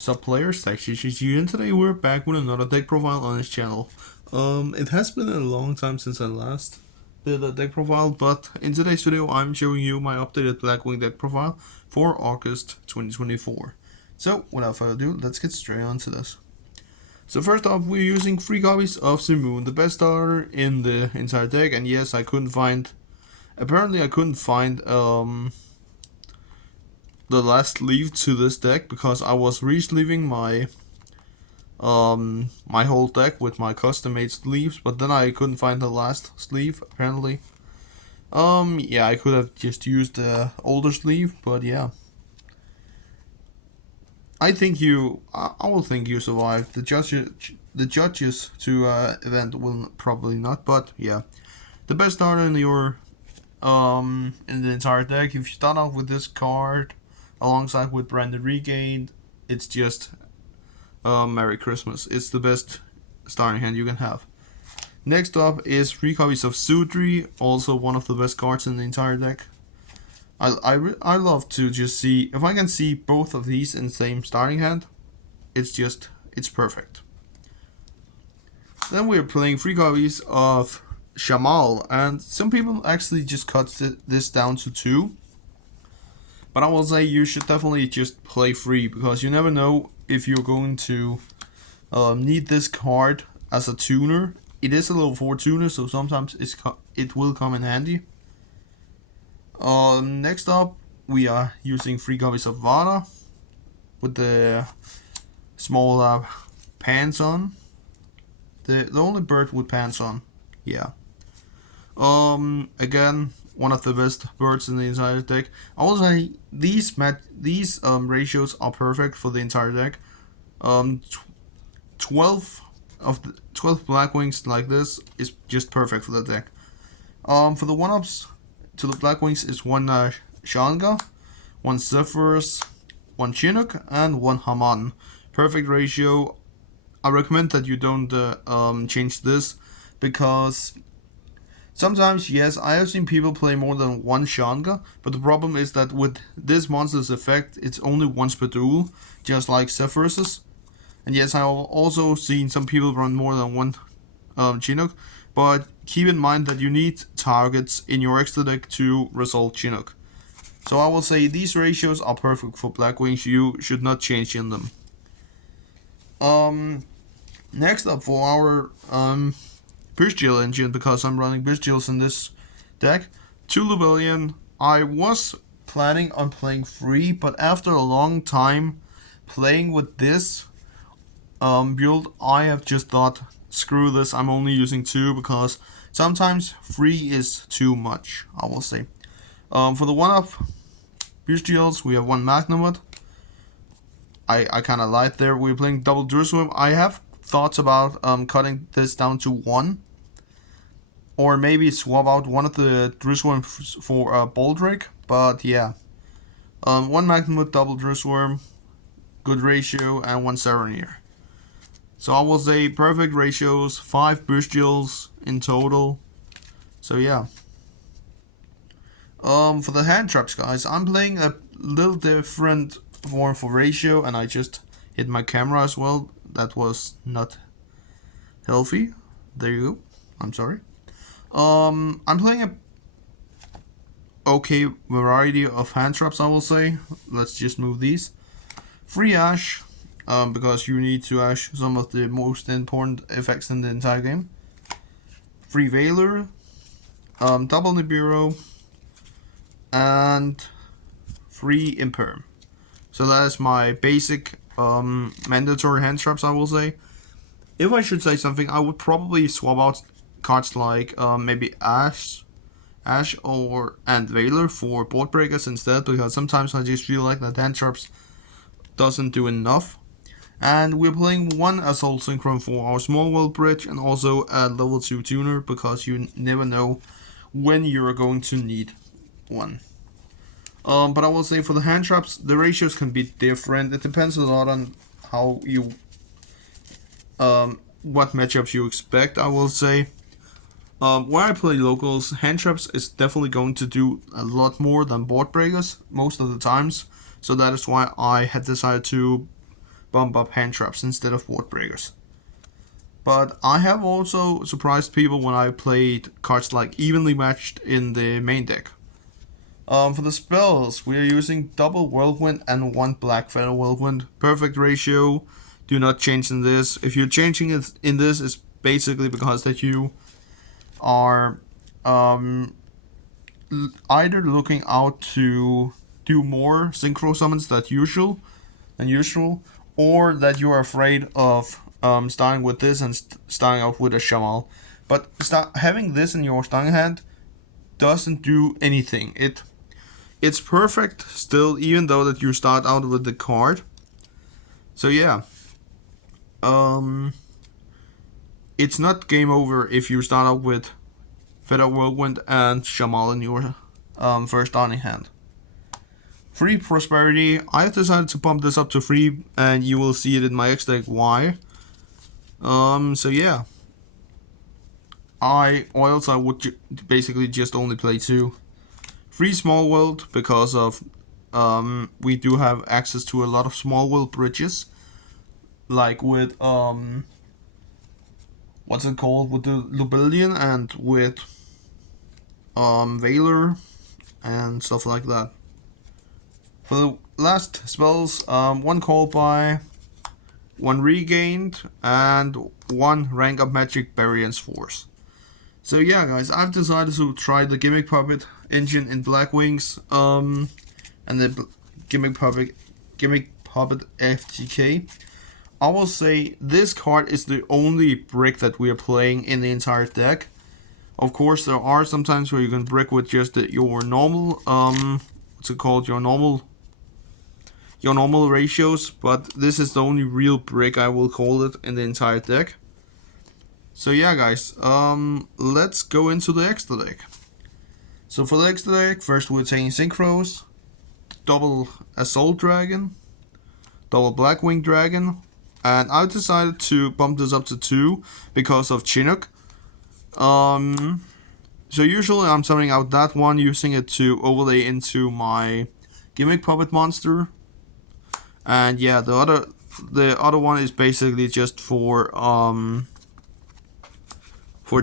Sup players, TechGGG, and today we're back with another deck profile on this channel. It has been a long time since I last did a deck profile, but in today's video I'm showing you my updated Blackwing deck profile for August 2024. So, without further ado, let's get straight on to this. So first off, we're using 3 copies of Moon, the best starter in the entire deck, and yes, apparently I couldn't find the last sleeve to this deck because I was re-sleeving my whole deck with my custom made sleeves, but then I couldn't find the last sleeve apparently. Yeah, I could have just used the older sleeve, but yeah. I will think you survived. The judges to event will probably not, but yeah. The best starter in in the entire deck. If you start off with this card alongside with Branded Regained, it's just Merry Christmas. It's the best starting hand you can have. Next up is 3 copies of Sudri, also one of the best cards in the entire deck. I love to just see, if I can see both of these in the same starting hand, it's perfect. Then we're playing 3 copies of Shamal, and some people actually just cut this down to 2. But I will say you should definitely just play 3, because you never know if you're going to need this card as a tuner. It is a level 4 tuner, so sometimes it will come in handy. Next up, we are using 3 copies of Vada with the small pants on. The only bird with pants on, yeah. Again, one of the best birds in the entire deck. I will say these ratios are perfect for the entire deck. 12 Blackwings like this is just perfect for the deck. For the 1-ups to the Blackwings is 1 Shanga, 1 Zephyrus, 1 Chinook, and 1 Haman. Perfect ratio. I recommend that you don't change this, because sometimes, yes, I have seen people play more than 1 Shanga, but the problem is that with this monster's effect, it's only once per duel, just like Zephyrus's. And yes, I've also seen some people run more than 1 Chinook, but keep in mind that you need targets in your extra deck to resolve Chinook. So I will say these ratios are perfect for Blackwings, you should not change in them. Next up for our Bestial engine, because I'm running Bestials in this deck, 2 Lubellion. I was planning on playing 3, but after a long time playing with this build, I have just thought, screw this, I'm only using 2, because sometimes 3 is too much, I will say. For the 1-up Bestials, we have 1 Magnamut. I kind of lied there. We're playing double Druswim. I have thoughts about cutting this down to 1, or maybe swap out one of the Drusworm for Baldrick, but yeah. 1 Magnamut, double Drusworm, good ratio, and 1 Serenir. So I will say perfect ratios, 5 Bestials in total. So yeah. For the hand traps, guys, I'm playing a little different form for ratio, and I just hit my camera as well. That was not healthy. There you go. I'm sorry. I'm playing a okay variety of hand traps, I will say. Let's just move these. 3 Ash, because you need to Ash some of the most important effects in the entire game. 3 Veiler, double Nibiru, and 3 Imperm. So that is my basic mandatory hand traps, I will say. If I should say something, I would probably swap out cards like maybe Ash and Veiler for board breakers instead, because sometimes I just feel like that hand traps doesn't do enough. And we're playing 1 Assault Synchron for our Small World Bridge, and also a level 2 tuner, because you never know when you're going to need one. But I will say for the hand traps, the ratios can be different. It depends a lot on how you what matchups you expect, I will say. Where I play locals, hand traps is definitely going to do a lot more than board breakers most of the times. So that is why I had decided to bump up hand traps instead of ward breakers. But I have also surprised people when I played cards like evenly matched in the main deck. For the spells, we are using double Whirlwind and one Black Feather Whirlwind. Perfect ratio. Do not change in this. If you're changing it in this, it's basically because that you are either looking out to do more synchro summons than usual, or that you are afraid of starting with this and starting off with a Shamal. But having this in your starting hand doesn't do anything. It's perfect still, even though that you start out with the card. So yeah, it's not game over if you start out with Feather Whirlwind and Shamal in your first starting hand. Free Prosperity, I've decided to pump this up to 3, and you will see it in my X deck why. So yeah, I would basically just only play 2. 3 Small World, because of we do have access to a lot of Small World bridges, like with what's it called, with the Lubellian and with Valor and stuff like that. For the last spells, 1 Call by, 1 Regained, and 1 Rank Up Magic Variance Force. So yeah, guys, I've decided to try the Gimmick Puppet engine in Blackwings, and the Gimmick Puppet FTK. I will say this card is the only brick that we are playing in the entire deck. Of course, there are some times where you can brick with just your normal, what's it called, your normal ratios, but this is the only real brick, I will call it, in the entire deck. So yeah, guys, let's go into the extra deck. So for the extra deck, first we're taking Synchros, double Assault Dragon, double Blackwing Dragon, and I decided to bump this up to 2 because of Chinook. So usually I'm summoning out that one, using it to overlay into my Gimmick Puppet monster. And yeah, the other one is basically just for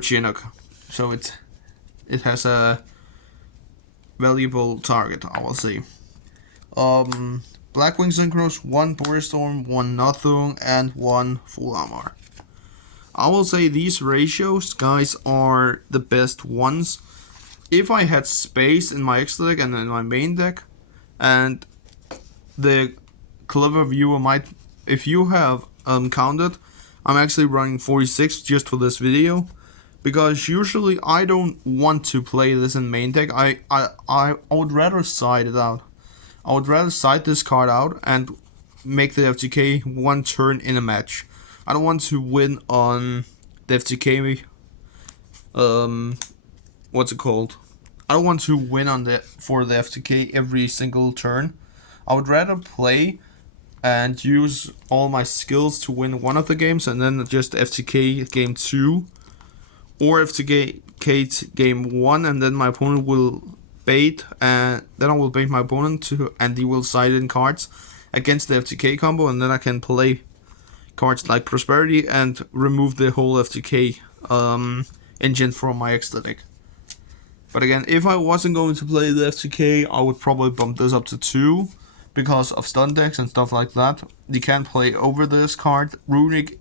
Chinook. So it has a valuable target, I will say. Blackwing Synchros, 1 Power Storm, 1 Nothung, and 1 Full Armor. I will say these ratios, guys, are the best ones. If I had space in my extra deck and in my main deck, and the clever viewer might, if you have counted, I'm actually running 46 just for this video, because usually I don't want to play this in main deck. I would rather side it out. I would rather side this card out and make the FTK 1 turn in a match. I don't want to win on the FTK. What's it called? I don't want to win for the FTK every single turn. I would rather play and use all my skills to win one of the games, and then just FTK game 2 or FTK game 1, and then my opponent will bait, and then I will bait my opponent and he will side in cards against the FTK combo, and then I can play cards like Prosperity and remove the whole FTK engine from my extra deck. But again, if I wasn't going to play the FTK, I would probably bump this up to 2 because of stun decks and stuff like that. You can't play over this card. Runic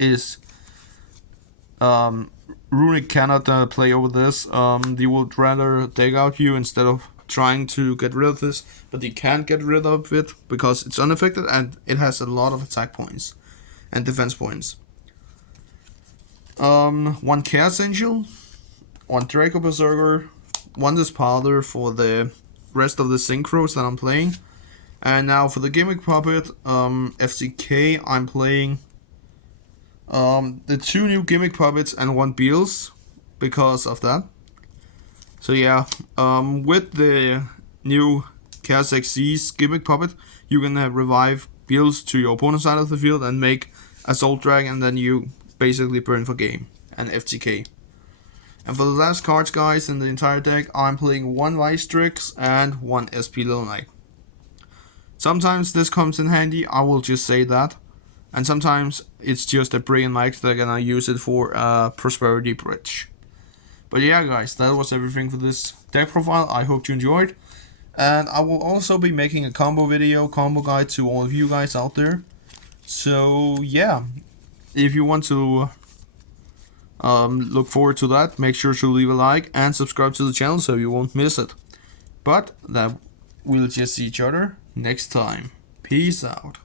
cannot play over this. They would rather take out you instead of trying to get rid of this, but they can't get rid of it because it's unaffected and it has a lot of attack points and defense points. 1 Chaos Angel, 1 Draco Berserker, 1 Dispaler for the rest of the synchros that I'm playing. And now for the Gimmick Puppet FCK, I'm playing the 2 new Gimmick Puppets and 1 Beals because of that. So yeah, with the new Chaos XC's Gimmick Puppet, you can revive Beals to your opponent's side of the field and make Assault Dragon, and then you basically burn for game and FTK. And for the last cards, guys, in the entire deck, I'm playing 1 Vistrix and 1 SP Little Knight. Sometimes this comes in handy, I will just say that. and sometimes it's just a brilliant mic that I'm gonna use it for Prosperity Bridge. But yeah, guys, that was everything for this deck profile. I hope you enjoyed, and I will also be making a combo guide to all of you guys out there. So yeah, if you want to look forward to that, make sure to leave a like and subscribe to the channel so you won't miss it. But that we'll just see each other next time. Peace out.